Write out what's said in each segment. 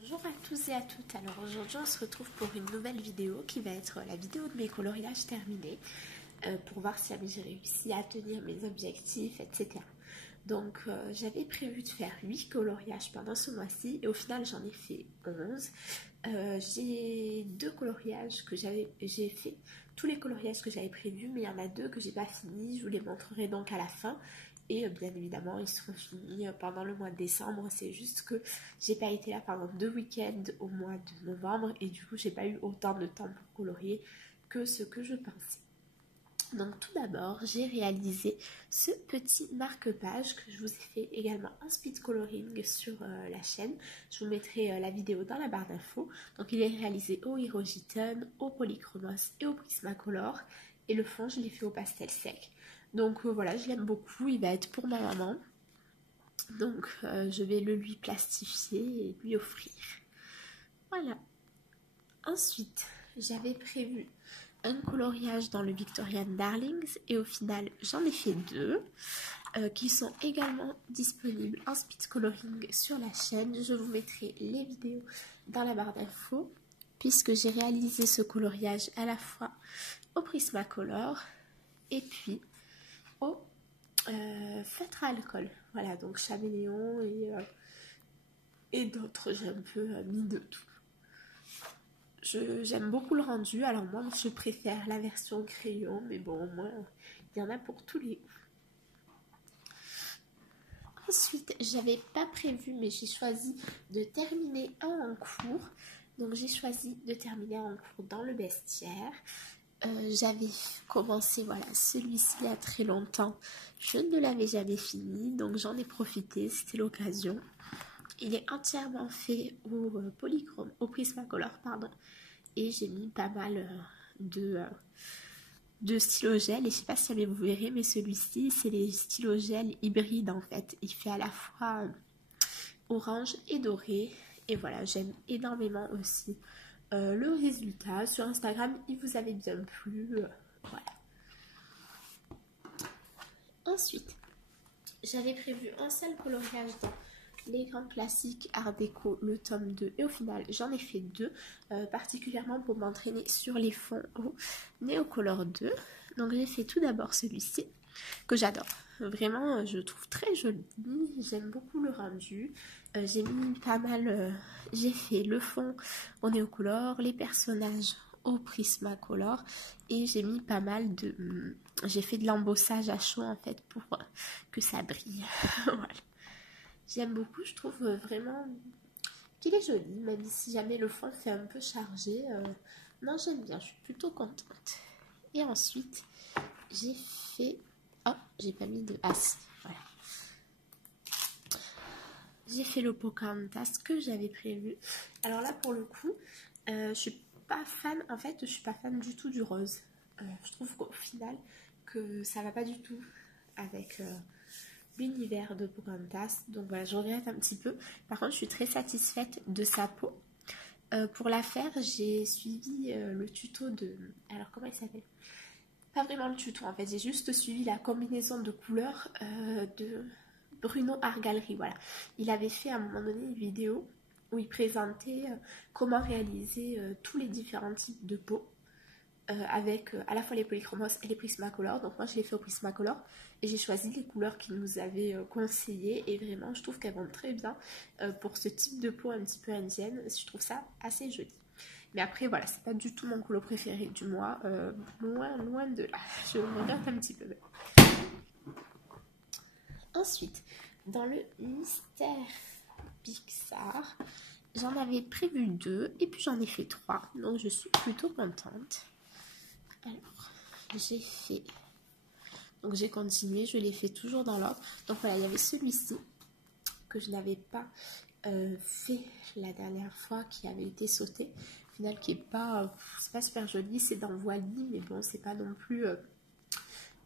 Bonjour à tous et à toutes. Alors aujourd'hui on se retrouve pour une nouvelle vidéo qui va être la vidéo de mes coloriages terminés pour voir si j'ai réussi à tenir mes objectifs, etc. Donc j'avais prévu de faire 8 coloriages pendant ce mois-ci et au final j'en ai fait 11. J'ai 2 coloriages que j'ai fait, tous les coloriages que j'avais prévus, mais il y en a 2 que j'ai pas fini. Je vous les montrerai donc à la fin. Et bien évidemment, ils seront finis pendant le mois de décembre. C'est juste que j'ai pas été là pendant 2 week-ends au mois de novembre. Et du coup, j'ai pas eu autant de temps pour colorier que ce que je pensais. Donc tout d'abord, j'ai réalisé ce petit marque-page que je vous ai fait également en speed coloring sur la chaîne. Je vous mettrai la vidéo dans la barre d'infos. Donc il est réalisé au Hirogiten, au Polychromos et au Prismacolor. Et le fond, je l'ai fait au pastel sec. Donc voilà, je l'aime beaucoup, il va être pour ma maman. Donc je vais le lui plastifier et lui offrir. Voilà. Ensuite, j'avais prévu un coloriage dans le Victorian Darlings et au final, j'en ai fait 2 qui sont également disponibles en speed coloring sur la chaîne. Je vous mettrai les vidéos dans la barre d'infos puisque j'ai réalisé ce coloriage à la fois au Prismacolor et puis au feutre à alcool. Voilà, donc Caméléon et d'autres, j'ai un peu mis de tout. J'aime beaucoup le rendu, alors moi je préfère la version crayon, mais bon, au moins il y en a pour tous les goûts. Ensuite, j'avais pas prévu, mais j'ai choisi de terminer un en cours. Donc j'ai choisi de terminer un en cours dans le bestiaire. J'avais commencé voilà celui-ci il y a très longtemps, je ne l'avais jamais fini, donc j'en ai profité, c'était l'occasion. Il est entièrement fait au polychrome, au Prismacolor pardon, et j'ai mis pas mal de stylo-gel, et je sais pas si jamais vous verrez, mais celui-ci c'est les stylo-gel hybrides en fait, il fait à la fois orange et doré, et voilà, j'aime énormément aussi le résultat. Sur Instagram, il vous avait bien plu. Voilà. Ensuite, j'avais prévu un seul coloriage dans les grands classiques Art Déco, le tome 2. Et au final, j'en ai fait 2, particulièrement pour m'entraîner sur les fonds au Neocolor 2. Donc j'ai fait tout d'abord celui-ci, que j'adore. Vraiment, je le trouve très joli. J'aime beaucoup le rendu. J'ai mis pas mal... j'ai fait le fond au Neocolor, les personnages au Prismacolor. Et j'ai mis pas mal de... j'ai fait de l'embossage à chaud, en fait, pour que ça brille. Voilà. J'aime beaucoup. Je trouve vraiment qu'il est joli, même si jamais le fond fait un peu chargé. Non, j'aime bien. Je suis plutôt contente. Et ensuite, j'ai fait... oh, j'ai pas mis de... ah si, voilà. J'ai fait le Pocahontas que j'avais prévu. Alors là, pour le coup, je suis pas fan... en fait, je suis pas fan du tout du rose. Je trouve qu'au final, que ça va pas du tout avec l'univers de Pocahontas. Donc voilà, je regrette un petit peu. Par contre, je suis très satisfaite de sa peau. Pour la faire, j'ai suivi le tuto de... alors, comment il s'appelle ? Pas vraiment le tuto en fait, j'ai juste suivi la combinaison de couleurs de Bruno Art Gallery, voilà. Il avait fait à un moment donné une vidéo où il présentait comment réaliser tous les différents types de peau avec à la fois les polychromos et les Prismacolor. Donc moi je l'ai fait au Prismacolor et j'ai choisi les couleurs qu'il nous avait conseillées et vraiment je trouve qu'elles vont très bien pour ce type de peau un petit peu indienne. Je trouve ça assez joli. Mais après, voilà, c'est pas du tout mon couleur préféré du mois. Loin de là. Je regrette un petit peu. Ensuite, dans le mystère Pixar, j'en avais prévu 2 et puis j'en ai fait 3. Donc, je suis plutôt contente. Alors, j'ai fait... donc, j'ai continué. Je l'ai fait toujours dans l'ordre. Donc, voilà, il y avait celui-ci que je n'avais pas fait la dernière fois, qui avait été sauté. Qui est pas, c'est pas super joli, c'est dans Wally, mais bon, c'est pas non plus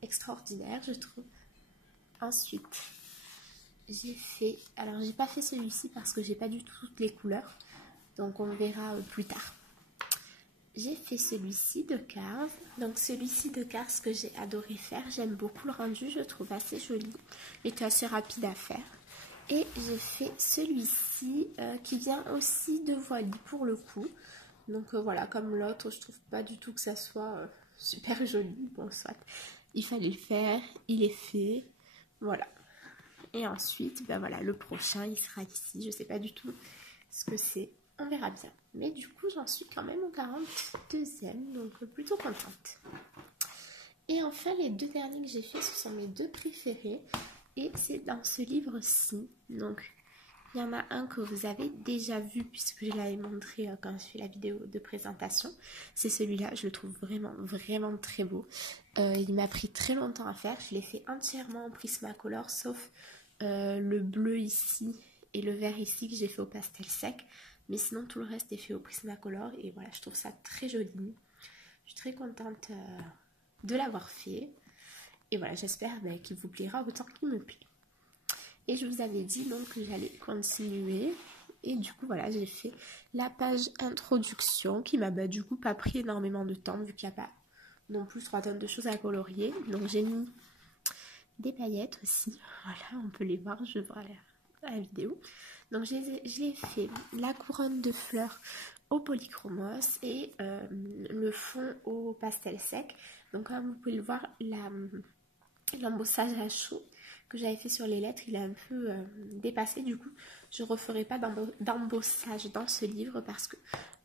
extraordinaire, je trouve. Ensuite, j'ai fait, alors j'ai pas fait celui-ci parce que j'ai pas du tout toutes les couleurs, donc on verra plus tard. J'ai fait celui-ci de Cars, donc celui-ci de Cars que j'ai adoré faire, j'aime beaucoup le rendu, je trouve assez joli, il était assez rapide à faire. Et j'ai fait celui-ci qui vient aussi de Voily pour le coup. Donc voilà, comme l'autre, je trouve pas du tout que ça soit super joli. Bon, soit, il fallait le faire, il est fait. Voilà. Et ensuite, ben voilà, le prochain, il sera ici. Je sais pas du tout ce que c'est. On verra bien. Mais du coup, j'en suis quand même au 42e, donc plutôt contente. Et enfin, les deux derniers que j'ai fait, ce sont mes deux préférés. Et c'est dans ce livre-ci. Donc, il y en a un que vous avez déjà vu puisque je l'avais montré quand je fais la vidéo de présentation. C'est celui-là, je le trouve vraiment, vraiment très beau. Il m'a pris très longtemps à faire. Je l'ai fait entièrement en Prismacolor, sauf le bleu ici et le vert ici que j'ai fait au pastel sec. Mais sinon, tout le reste est fait au Prismacolor. Et voilà, je trouve ça très joli. Je suis très contente de l'avoir fait. Et voilà, j'espère qu'il vous plaira autant qu'il me plaît. Et je vous avais dit donc que j'allais continuer. Et du coup, voilà, j'ai fait la page introduction qui m'a du coup pas pris énormément de temps vu qu'il n'y a pas non plus 3 tonnes de choses à colorier. Donc j'ai mis des paillettes aussi. Voilà, on peut les voir, je vois la vidéo. Donc j'ai fait la couronne de fleurs au polychromos et le fond au pastel sec. Donc comme vous pouvez le voir, l'embossage à chaud que j'avais fait sur les lettres, il est un peu dépassé. Du coup, je ne referai pas d'embossage dans ce livre parce que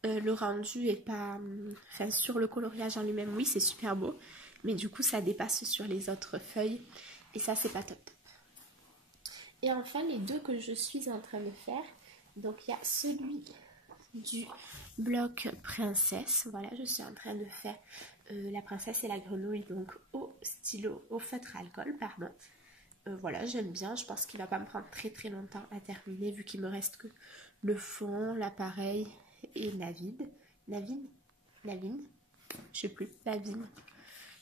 le rendu est pas... Enfin, sur le coloriage en lui-même, oui, c'est super beau. Mais du coup, ça dépasse sur les autres feuilles. Et ça, c'est pas top. Et enfin, les deux que je suis en train de faire. Donc, il y a celui du bloc princesse. Voilà, je suis en train de faire la princesse et la grenouille, donc au stylo, au feutre à alcool, pardon. Voilà, j'aime bien. Je pense qu'il va pas me prendre très très longtemps à terminer vu qu'il me reste que le fond, l'appareil et Navine, je sais plus, Navine.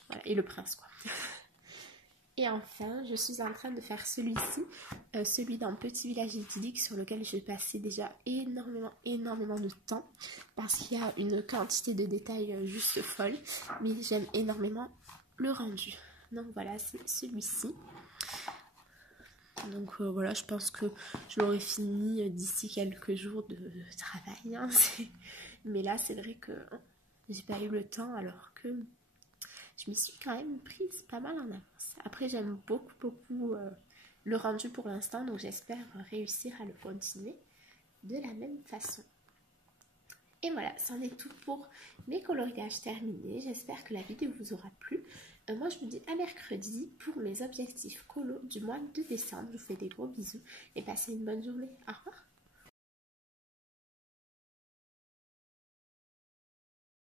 Voilà, et le prince quoi. Et enfin, je suis en train de faire celui-ci, celui d'un petit village idyllique sur lequel j'ai passé déjà énormément de temps parce qu'il y a une quantité de détails juste folle, mais j'aime énormément le rendu. Donc voilà, c'est celui-ci. Donc voilà, je pense que je l'aurai fini d'ici quelques jours de travail. Hein, mais là, c'est vrai que j'ai pas eu le temps alors que je m'y suis quand même prise pas mal en avance. Après, j'aime beaucoup le rendu pour l'instant, donc j'espère réussir à le continuer de la même façon. Et voilà, c'en est tout pour mes coloriages terminés. J'espère que la vidéo vous aura plu. Moi, je vous dis à mercredi pour mes objectifs colo du mois de décembre. Je vous fais des gros bisous et passez une bonne journée. Au revoir.